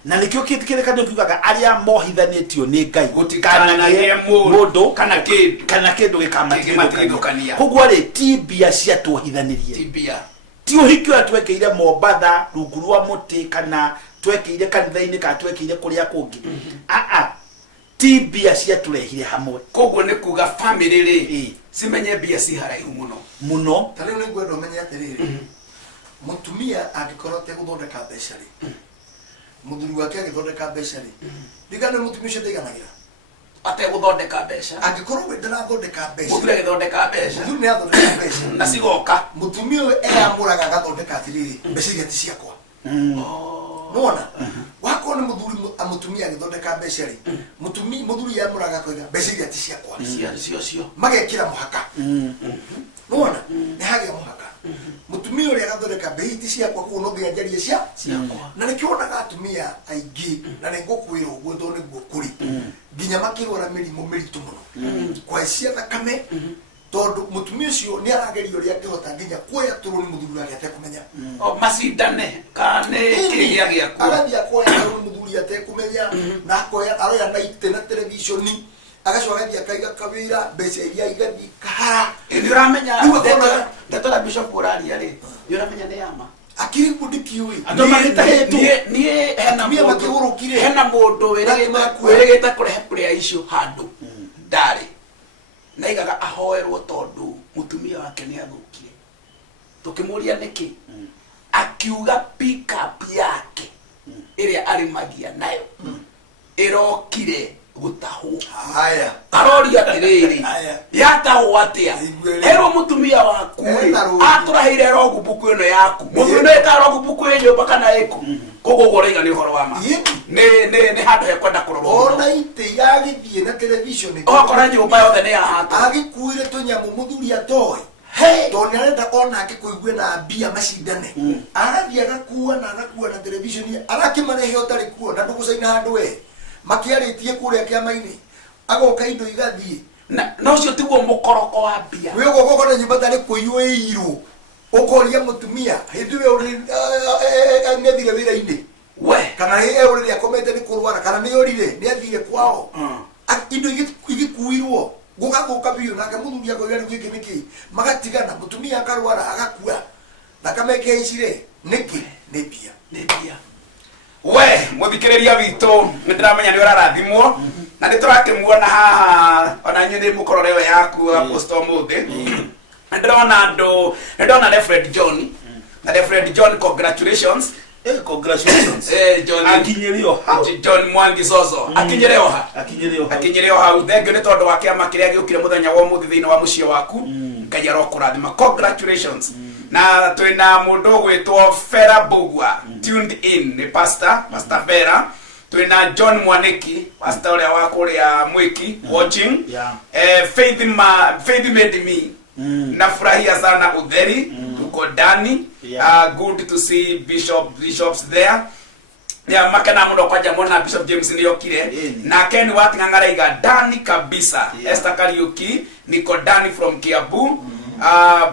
na nĩkĩo kĩrĩkanĩro kiugaga arĩa mohithanĩtio nĩ Ngai gũtikanagie mũndũ kana kĩndũ gĩkamatigithũkania koguo rĩ ti mbia ciatuohithanĩrie ti ũhiki ũrĩa twekeire Mombatha rungu rwa mũtĩ kana twekeire kanitha-inĩ kana twekeire kũrĩa kũngĩ ti mbia ciatũrehire hamwe koguo nĩ kuga family rĩ cimenye mbia ci haraihu mũno ta rĩu nĩ ngwenda ũmenye atĩrĩrĩ mũtumia angĩkorwo tegũthondeka mbeca rĩ mũthuri wake agĩthondeka mbeca rĩ ndigana mũtumia ũcio ndaiganagĩra ategũthondeka mbeca angĩkorwo we ndarathondeka mbeca mũthuri agĩthondeka mbeca mũthuri nĩ athondeka mbeca na cigoka mũtumia ũyũ eyamũraga agathondeka atĩrĩrĩ mbeca iria ti ciakwa nona wakorwo nĩ mũtumia agĩthondeka mbeca rĩ mũthuri yamũraga akoiga mbeca iria ti ciakwa cio magekĩra mũhaka nona nĩ hagĩa mũhaka mũtumia ũrĩa agathondeka mbeca ti ciakwa koguo no nginya njarie ciakwa na nĩkĩo wonaga atumia aingĩ na nĩ ngũkwĩra ũguo tondũ nĩguo kũrĩ nginya makĩrwara mĩrimũ mĩritũ mũno kũhaicia thakame tondũ mũtumia ũcio nĩ arageria ũrĩa angĩhota nginya kuoya tũrũ nĩ mũthuri wake atekũmenya macindane kana kĩrĩa gĩaku agathiĩ akoya tũrũ nĩ mũthuri atekũmenya na akoya aroya na itĩ na televisioni agacoka gathia kaiga kawira mbeca iria igathi kahara ni uramenya ndatora bishop uraria ri ni uramenya ni yama akiri kudikiwi ando magita hetu ni hena mia makigurukire hena mundu wirigita kurehe prayer issue handu ndari na igaga ahoerwo tondu mutumia wake ni athukire tukimuria niki akiuga pick up yake iria arimagia nayo irokire gutahu haya aroria atiriri yatahu atia ero mutumia waku aturahire rogu buku ino yaku muthune ta rogu buku ino bakana eku kugugura ni horo wa ma ne handu he kwenda kurorwo ona ite yagithie na television okora nyumba yothe ni yahata agikuire tunyamu muthuri atoy hey toni arenda ona akikuigwe na bia macindane arathie agakuwa na television arakimarehe otari kuo na ndugucaina handu we makiaritie kuria kiamaini agoka indo igathie na ucio tiguo mukoroko wa bia we goko na nyumba tari kuiywe iru ukoria mutumia hindi we uri nethire wira-ini we kana he uri akomete ni kurwara kana ni orire ni athire kwao indo igikuirwo gugaguka biu nake muthuri akoira ni giki niki magatigana mutumia akarwara agakua na kameke icire niki ni bia we muthikiriria witu nitiramenya ni urarathimwo na niturakimuona haha ona nyune mukororeo yaku apostle muthi ndona Reverend John na Reverend John congratulations John akinyerio John Mwangi Sozo akinyerio ha thank you ni tondu wa kiama kiria giukire muthenya wa muthi thiini wa mucie waku Ngai arokurathima congratulations na twina mundu gwitwo Vera Bugwa tuned in ni pastor Vera twina John Mwaniki pastor uria wa kuria Mwiki watching Faith made me nafurahia sana udheri tuko ndani good to see bishops there makana muno kwa jamona Bishop James Niyokire na Ken Watingang'araiga ndani kabisa Esther Kariuki niko ndani from Kiambu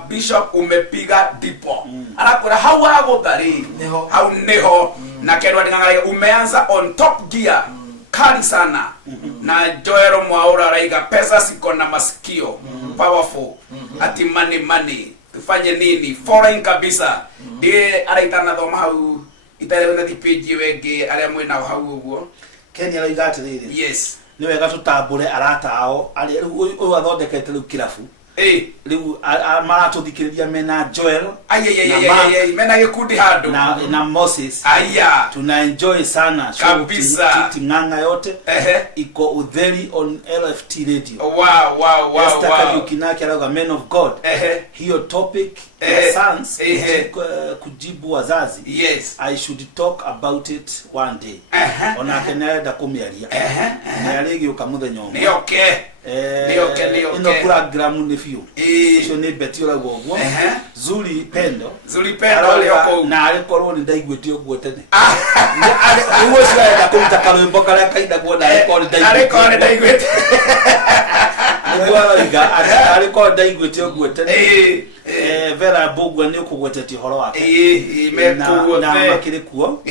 Bishop umepiga dipo anakora hau agudhari hau neho na Ken Watingang'araiga umeanza on top gear kali sana na Joero Mwaura Raiga pesa siko na masikio powerful ati money tufanye nini foreign kabisa ndiye araitana thoma hau itarewe na page wenge aria mwina hau uguo Kenya Raiga atiriri yes ni wega tutambure arata ao aria uyu athondekete riu kirabu riu maratuthikiriria mena Joel mena gikundi handu na Moses tuna enjoy sana kabisa nganga yote iko udheri on LFT radio wow Esther Yukinaki alaga men of God hiyo topic sons kujibu wazazi yes I should talk about it one day ona kenenda kumiaria na yarigi ukamuthenya ni okay ino program ni fiu icio ni beti ora gogo Zuri Pendo alioko na alikorwo ni ndaigwete oguo tene uwo cia kuruta karwimbo karia kaida guona alikorwo ndaigwete Raiga alikorwo ndaigwete oguo tene Vera Bugwa ni ukugwetetie horo wake na makiri kuo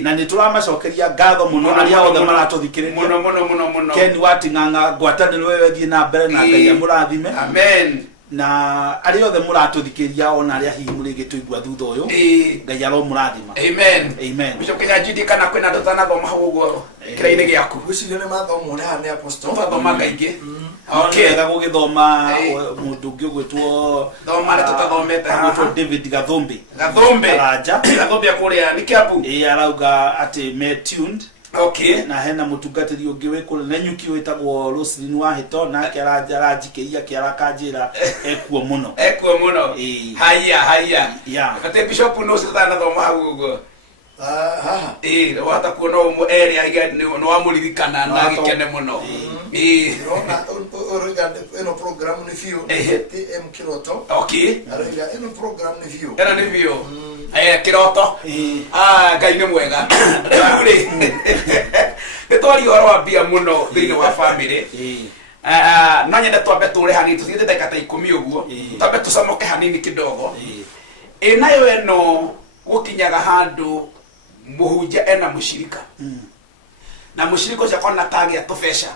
na nitulamacokeria ngatho muno aria othe maratuthikiriria muno Ken Wating'ang'a ngwataniro wewe thie na mbere na Ngai amurathime amen na aria othe muratuthikiria ona aria hihi murigituigwa thutha uyu Ngai aromurathima amen Bishop Kenya Judi kana kwina ndotana thoma hau uguo kiraini giaku gwicire ni mathomo ha ni apostle thoma kaingi okay ga gugithoma mundu ungi gwitwo thoma ri tutathomete gwitwo David Gathumbi Raja Gathumbi akuria ni Kiambu arauga ati me tuned okay na hena mutungatiri ungi wikule na nyuki witagwo Roslyn Wahito nake arajikiria kiarakanjira ekuo muno haya ate Bishop no sithana thoma hau uguo wata kuona umu area iga no amuririkana na gikene muno rona origa eno program ni fio TM Kiroto okay ariga eno program ni fio era ni fio Kiroto Ngai ni mwega uri nitwari horo wa bia muno thini wa family no nyende twambe tule hanini tuthite dakika ta 10 uguo twambe tusamoke hanini kidogo nayo eno gukinyaga handu muhunja ena mushirika na mushirika ucio kona tagi atubesha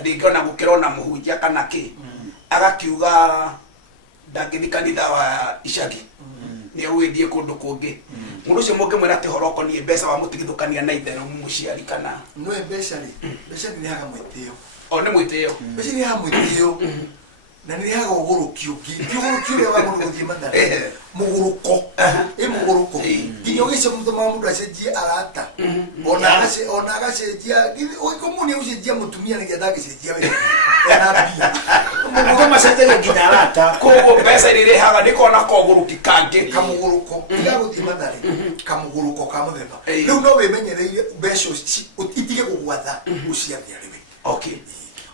ndingĩona gũkĩrona mũhunjia kana kĩ agakiuga ndangĩthi kanitha wa icagi nĩ ũgĩthiĩ kũndũ kũngĩ mũndũ ũcio mũngĩmwĩra atĩ horo ũkoniĩ mbeca wa mũtigithũkania na itherũ mũciari kana nĩ mbeca nĩ haga mwĩtĩo o nĩ mwĩtĩo mbeca nĩ haga mwĩtĩo na nĩ haga ũgũrũki ũngĩ ũgũrũki ũrĩa wa mũndũ gũthiĩ Mathare mũgũrũko mũgũrũko nginya ũgĩce mũndũ acenjie arata ona agacenjia ũgĩkomuni ũcenjia mũtumia nĩgetha agĩcenjia wĩra na mbia mũndũ macenjagia nginya arata koguo mbeca iria irehaga nĩ kona kogũrũki kangĩ kamũgũrũko tiga gũthiĩ Mathare kamũgũrũko ka mũthemba rĩu no wĩmenyereire mbeca itige gũgwatha ũciathi arĩwe okay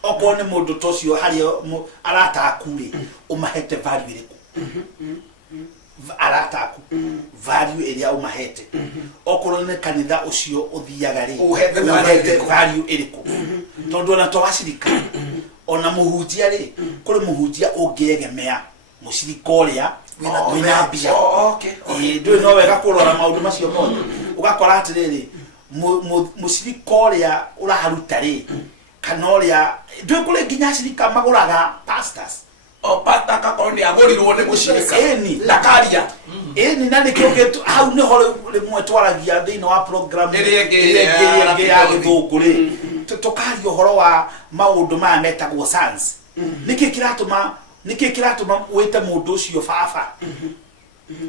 okorwo nĩ mũndũ ta ũcio harĩa arata aku rĩ ũmahete value ĩrĩkũ arata aku value ĩrĩa ũmahete okorwo nĩ kanitha ũcio ũthiaga rĩ ũhete value ĩrĩkũ tondũ ona to wacirika ona mũhunjia rĩ kũrĩ mũhunjia ũngĩegemea mũcirika ũrĩa wĩna mbia ndũĩ no wega kũrora maũndũ macio mothe ũgakora atĩrĩrĩ mũcirika ũrĩa ũraruta rĩ kana ũrĩa ndũĩ kũrĩ nginya acirika magũraga pastors pastor akakorwo nĩ agũrirwo nĩ mũcirika ndakaria ĩni na nĩkĩo hau nĩho rĩmwe twaragia thĩinĩ wa program ĩrĩa ya gĩthũngũ rĩ tũkaria ũhoro wa maũndũ maya metagwo sons nĩkĩ kĩratũma wĩte mũndũ ũcio baba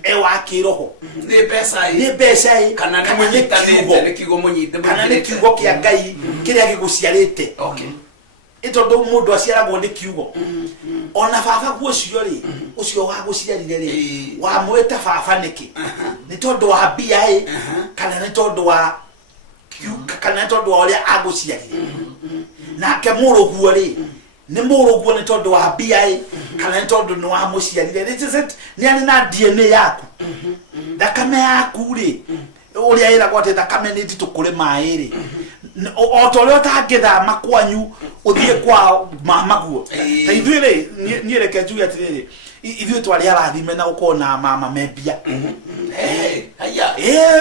ewa kĩroho nĩ mbeca kana nĩ kiugo mũnyite kana nĩ kiugo kĩa Ngai kĩrĩa gĩgũciarĩte tondũ mũndũ aciaragwo nĩ kiugo ona baba guocio rĩ ũcio wagũciarire rĩ wamwĩta baba nĩkĩ nĩ tondũ wa mbia kana nĩ tondũ wa ũrĩa agũciarire nake mũrũguo rĩ nĩ mũrũguo nĩ tondũ wa mbia kana nĩ tondũ nĩ wamũciarire nĩ arĩ na DNA yaku thakame yaku rĩ ũrĩa ĩragwo atĩ thakame nĩ nditũ kũrĩ maĩ rĩ o ta ũrĩa ũtangĩthama kwanyu ũthiĩ kwa mamaguo ta ithuĩ rĩ niĩ reke njuge atĩrĩrĩ ithuĩ twarĩ arathime na gũkorwo na mama membia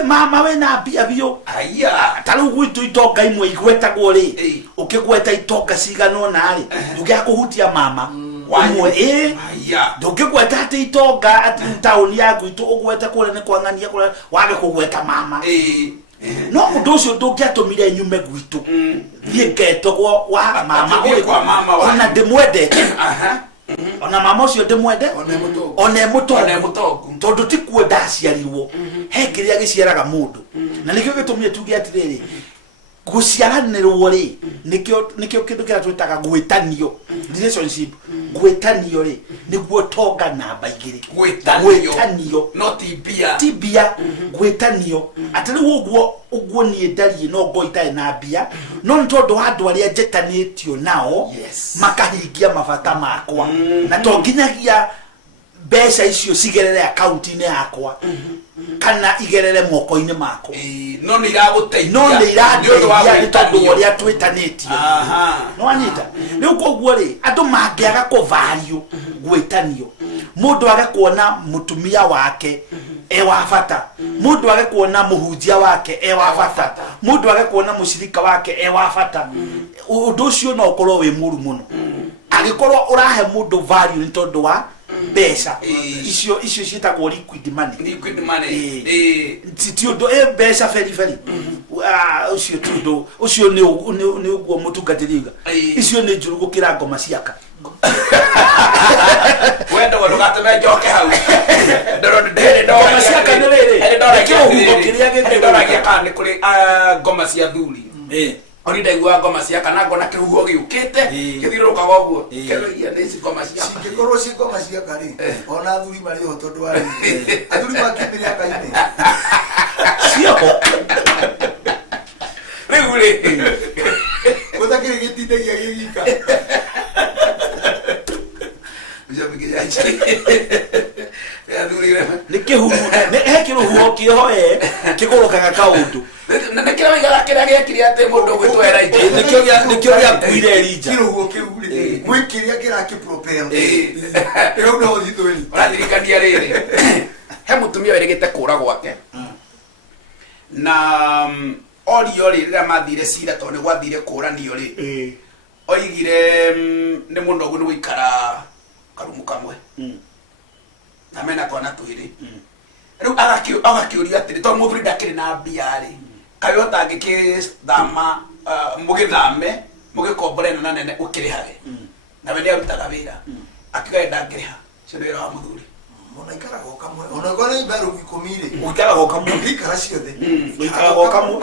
mama wĩna mbia biũ ta rĩu gwitũ itonga imwe igwetagwo rĩ ũkĩgweta itonga cigana ũna rĩ ndũngĩakũhutia mama ũmwe ndũngĩgweta atĩ itonga atĩ taũni ya gwitũ ũgwete kũrĩa nĩ kwang'ania kũrĩa wage kũgweta mama no mũndũ ũcio ndũngĩatũmire nyume gwitũ thiĩ ngetogwo wa mama ona ndĩmwendete ona mama ũcio ndĩmwende ona mũtongu tondũ ti kuo ndaciarirwo he kĩrĩa gĩciaraga mũndũ na nĩkĩo gĩtũmire tuge atĩrĩrĩ gũciaranĩrwo rĩ nĩkĩo kĩndũ kĩrĩa twĩtaga gwĩtanio relationship gwĩtanio rĩ nĩguo tonga namba igĩrĩ gwĩtanio no ti mbia gwĩtanio atĩ rĩu ũguo niĩ ndariĩ no ngo itarĩ na mbia no nĩ tondũ wa andũ arĩa njetanĩtio nao makahingia mabata makwa na to nginyagia mbeca icio cigerere akaunti-inĩ yakwa kana igerere moko-inĩ makwa no nĩ iragũteithia nĩ tondũ ũrĩa twĩtanĩtio no anyita rĩu koguo rĩ andũ mangĩaga kũvario gwĩtanio mũndũ age kuona mũtumia wake wa bata mũndũ age kuona mũhunjia wake wa bata mũndũ age kuona mũcirika wake wa bata ũndũ ũcio no ũkorwo wĩ mũru mũno agĩkorwo ũrahe mũndũ value nĩ tondũ wa mbeca icio ciĩtagwo liquid money ti ũndũ mbeca very ũcio ti ũndũ ũcio nĩ ũguo mũtungatĩri icio nĩ njũru gũkĩra ngoma ciaka wenda ndũgateme njoke hau ngoma ciaka nĩ rĩrĩ kĩhumo kĩrĩa gĩkĩndoragia kana nĩ kũrĩ ngoma cia thuri oni ndaigua ngoma cia kana ngona kĩhuho gĩũkĩte gĩthiũrũrũkaga ũguo kĩroiya nĩ ngoma cia cingĩkorwo ci ngoma cia kari ona athuri marĩ ho tondũ wa athuri makĩmĩrĩ akainĩ cioho rĩu rĩ gũtakĩrĩ gĩtindagia gĩgika nĩ kĩhumo he kĩhuho kĩho kĩgũrũkaga kaũndũ na nĩkĩo wĩigaga kĩrĩa gĩekire atĩ mũndũ ũgwĩtwo Elijah nĩkĩo gĩakuire Elijah kĩhuho kĩu rĩ gwĩ kĩrĩa kĩrakĩpropel rĩu no thithũri ũrathirikania rĩrĩ he mũtumia wĩrĩgĩte kũra gwake na orio rĩ rĩrĩa mathire cira tondũ nĩ gwathire kũranio rĩ oigire nĩ mũnogu nĩ gũikara karumu kamwe na mena twana twĩrĩ rĩu agakĩũria atĩrĩ tondũ mũthuri ndakĩrĩ na mbia-rĩ kaĩ ũtangĩkĩthama mũgĩthame mũgĩkomborene na nene ũkĩrĩhage nawe nĩ arutaga wĩra akiuga ndangĩrĩha ũcio nĩ wĩra wa mũthuri mona ikaraga o kamwe ona gona ibaro gikomire ũikaraga o kamwe ikara ciothe ũikaraga o kamwe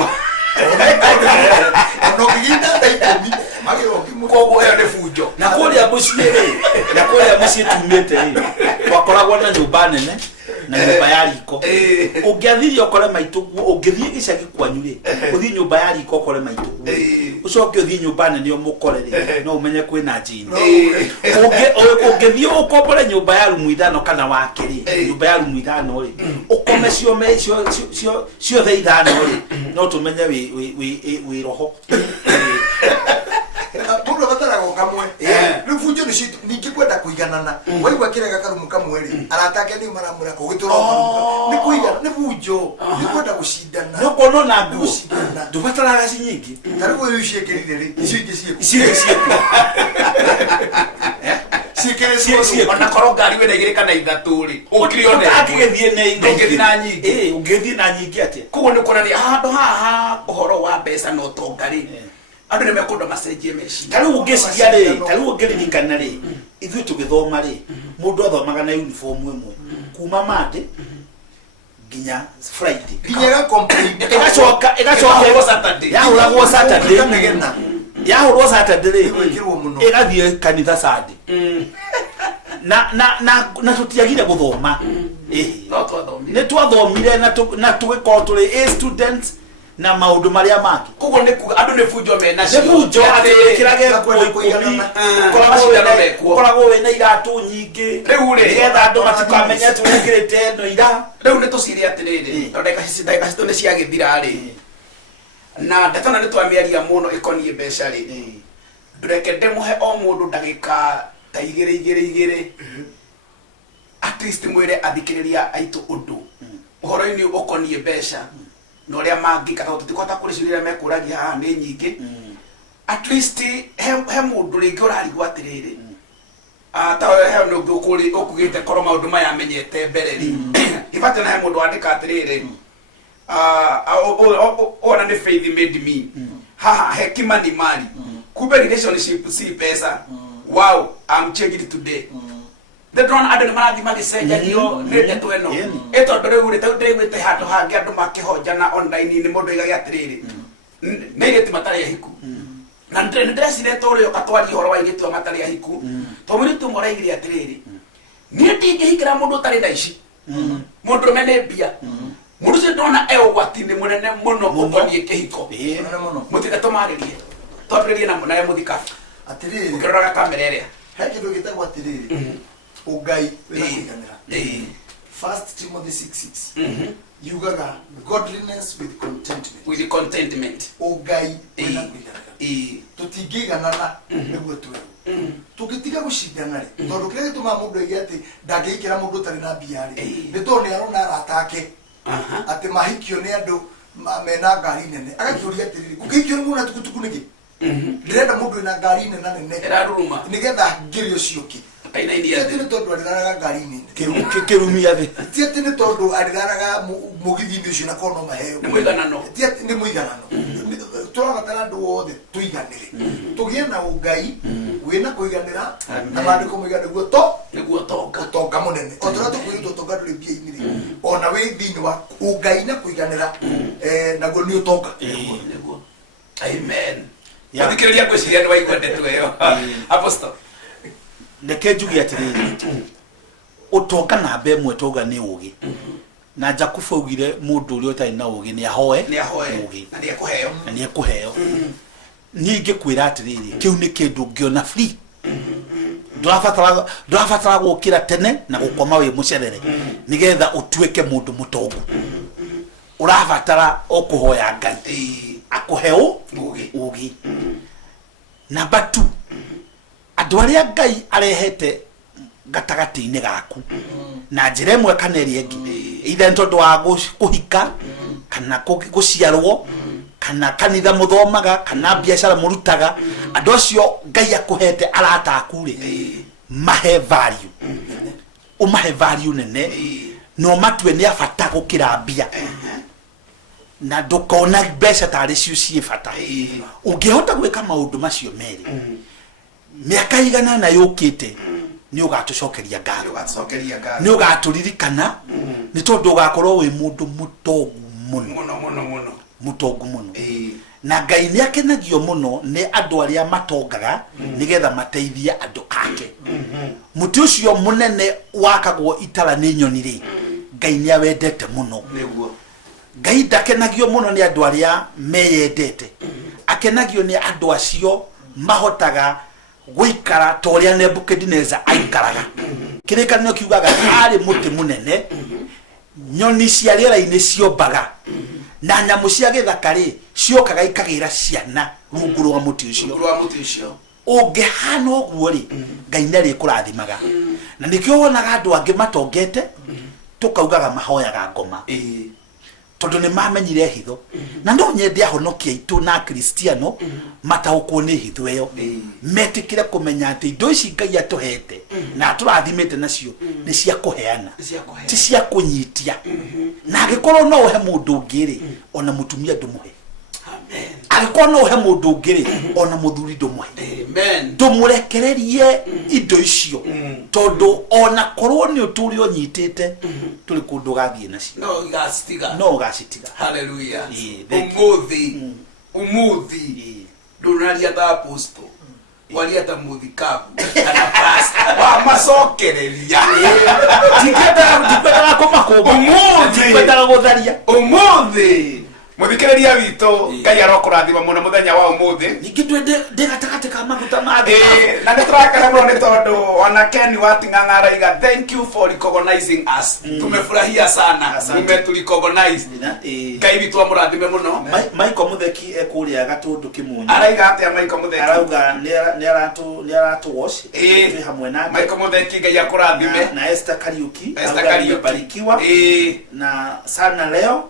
ono biginda ndaikomi magiro kimu koguo ĩyo nĩ bunjo na kũrĩa mũciĩ tumĩte twakoragwo na nyũmba nene na nyũmba ya riko ũngĩathirie ũkore maitũguo ũngĩthiĩ gĩcagi kwanyu-rĩ ũthiĩ nyũmba ya riko ũkore maitũguo ũcoke ũthiĩ nyũmba nene ũmũkore-rĩ no ũmenye kwĩna njini ũngĩthiĩ ũkombore nyũmba ya rumu ithano kana wake-rĩ nyũmba ya rumu ithano-rĩ ũkome ciothe ithano-rĩ no tũmenye wĩ roho mundu abataraga o kamwe riu bunjo ni citu ningi kwenda kuiganana waigua kirega karumu kamwe-rĩ aratake ni maramura ko gituro ni kuigana ni bunjo ni kwenda gucindana no kono na nguo ndũbataraga ci nyingĩ tarigu uyu ciekirire-rĩ icio ingĩ cieko ciekire ona korwo ngari wĩna igĩrĩ kana ithatũ-rĩ ũngĩthiĩ na nyingĩ ũngĩthiĩ na nyingĩ atĩa koguo nĩ kuonania handũ haha ũhoro wa mbeca no tonga-rĩ andũ nĩ mekũndwo macenjie meciria tarĩu ũngĩciria-rĩ tarĩu ũngĩririkana-rĩ ithuĩ tũgĩthoma-rĩ mũndũ athomaga na uniform ĩmwe kuma Monday nginya Friday nginya ĩgacoka yahũragwo Saturday ĩgathiĩ kanitha Sunday na tũtiagire gũthoma nĩ twathomire na tũgĩkorwo tũrĩ students na maundu maria mangĩ koguo nĩ kuga andũ nĩ bunjo mena cio nĩ bunjo atĩkĩrage ũkoragwo wĩna iratũ nyingĩ rĩu-rĩ nĩgetha andũ matikamenya atĩ wĩkĩrĩte ĩno ira rĩu nĩ tũcire atĩrĩrĩ ndagĩka citũ nĩ ciagĩthira-rĩ na ndeto ĩno nĩ twamĩaria mũno ĩkoniĩ mbeca-rĩ ndũreke ndĩmũhe o mũndũ ndagĩka ta igĩrĩ at least mwĩre athikĩrĩria aitũ ũndũ ũhoro-inĩ ũkoniĩ mbeca na ũrĩa mangĩka tondũ tũtikũhota kũrĩciria mekũragia haha nĩ nyingĩ at least he mũndũ rĩngĩ ũrarigwo atĩrĩrĩ ta he ũngĩ ũkugĩte korwo maũndũ maya amenyete mbere-rĩ ibatiĩ na he mũndũ wandĩka atĩrĩrĩ ona nĩ faith made me haha hekima ni mali kumbe relationship si pesa wow I'm changed today ndĩrona andũ nĩ marathiĩ magĩcenjagio nĩ ndeto ĩno ĩtondũ rĩu ndĩgwĩte handũ hangĩ andũ makĩhonjana online-inĩ mũndũ oigaga atĩrĩrĩ nĩ airĩtu matarĩ ahiku na nĩ ndĩrecirĩte ũrĩa ũkatwaria ũhoro wa airĩtu matarĩ ahiku tondũ mũirĩtu ũmwe ũraigire atĩrĩrĩ niĩ ndingĩhikĩra mũndũ ũtarĩ na ici mũndũ ũrũme nĩ mbia mũndũ ũcio ndona e ũgwati-inĩ mũnene mũno ũkoniĩ kĩhiko mũtigatũmarĩrie twambĩrĩrie na mũnawe mũthikabu atĩrĩrĩ ũkĩroraga kamera ĩrĩa he kĩndũ gĩtagwo atĩrĩrĩ ũngai wĩna kũiganĩra 1 Timothy 6:6 yugaga godliness with contentment ũngai wĩna kũiganĩra tũtingĩiganana nĩguo twĩ tũgĩtiga gũcindana-rĩ tondũ kĩrĩa gĩtũmaga mũndũ aige atĩ ndangĩhikĩra mũndũ ũtarĩ na mbia-rĩ nĩ tondũ nĩ arona aratake atĩ mahikio nĩ andũ mena ngari nene agakĩũria atĩrĩrĩ gũkĩhikio nĩ mũndũ na tukutuku nĩkĩ ndĩrenda mũndũ wĩna ngari nene nĩgetha ngĩrĩ ũcio kĩ ti nĩ tondũ arĩraraga ngari-inĩ kĩrumia thĩ ti atĩ nĩ tondũ arĩraraga mũgithi-inĩ ũcio na korwo no maheo ti atĩ nĩ mũiganano tũrabatara andũ othe tũiganĩre tũgĩe na ũngai wĩna kũiganĩra na maandĩko moiga nĩguo tonga mũnene o tũrĩa tũkwĩrĩtwo tonga ndũrĩ mbia-inĩ-rĩ ona wĩ thĩinĩ wa ũngai na kũiganĩra naguo nĩ ũtonga amen wathikĩrĩria ngwĩciria nĩ waigua ndeto ĩyo apostle reke njuge atĩrĩrĩ ũtonga namba ĩmwe twauga nĩ ũgĩ na Jakubu augire mũndũ ũrĩa ũtarĩ na ũgĩ nĩ ahoe ũgĩ na nĩ ekũheo niĩ ingĩkwĩra atĩrĩrĩ kĩu nĩ kĩndũ ngĩona free ndũrabatara gũkĩra tene na gũkoma wĩ mũcerere nĩgetha ũtuĩke mũndũ mũtongu ũrabatara o kũhoya Ngai akũheo ũgĩ namba 2 andũ arĩa Ngai arehete gatagati-inĩ gaku na njĩra ĩmwe kana ĩrĩa ĩngĩ ithe nĩ tondũ wa kũhika kana gũciarwo kana kanitha muthomaga kana biashara murutaga andu acio Ngai akuhete arata akure mahe value umahe value nene no matwe ni afata gukira mbia na ndukona mbeca tari cio cie fata ungihota gwika maundu macio meri miaka igana na yukite ni ugatucokeria ngatho ni ugaturirikana ni tondu ugakorwo wi mundu mutongu muno mutongu muno na Ngai ni akenagio muno ni andu aria matongaga nigetha mateithie andu ake muti ucio munene wakagwo itara ni nyoni ri Ngai ni awendete muno niguo Ngai ndakenagio muno ni andu aria meyendete akenagio ni andu acio mahotaga guikara toria Nebukadnezar aikaraga kirikanio kiugaga ari muti munene nyoni cia riera-ini ciombaga na nyamu cia githakari ciokaga ikagira ciana rungu rwa muti ucio ungihana uguo ri Ngai nari kurathimaga na nikio wonaga andu angi matongete tukaugaga mahoyaga ngoma tondu ni mamenyire hitho na no nyende ahonokia itu na Kristiano mataukwo ni hitho eyo metikire kumenya ati indo ici Ngai atuhete na turathimite nacio ni cia kuheana ti cia kunyitia na agikorwo no uhe mundu ngiri ona mutumia ndumuhe amen agikorwo no uhe mundu ngiri ona muthuri ndumuhe amen ndumurekererie indo icio tondu ona korwo ni uturi onyitite turi kundu gathie nacio no gacitiga haleluya umuthi dunaria ta apostle walia ta muthikabu kana pastor wa macokereria tiketa kumakumba tiketa gutharia umuthi muthikereria wito Ngai arokurathima muno muthenya wa umuthi ningi twende ndegatagate ka maguta mathi na niturakara muno ni tondu ona Ken Wating'ang'a iga thank you for recognizing us tumefurahia sana umeturecognize Ngai witu amurathime muno Michael Mutheki ekuria gatundu kimunyi araiga atia Michael Mutheki arauga ni aratu wash twi hamwe na Michael Mutheki Ngai akurathime na Esther Kariuki barikiwa na sana leo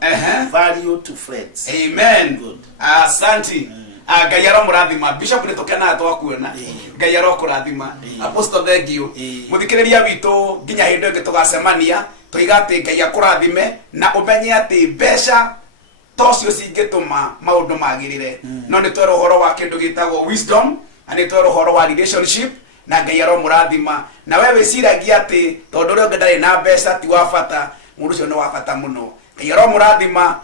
value to friends amen good asante Ngai aromurathima bishop nitokena twakuona Ngai arokurathima apostle thank you muthikiriria witu nginya hindu ingi tugacemania tuiga ati Ngai akurathime na umenye ati mbeca tocio cingituma maundu magirire no ni twero horo wa kindu gitagwo wisdom ani twero horo wa relationship na Ngai aromurathima na wewe ciragia ati tondu rio ndari na mbeca ti wa bata mundu cio ni wa bata muno Ngai aromurathima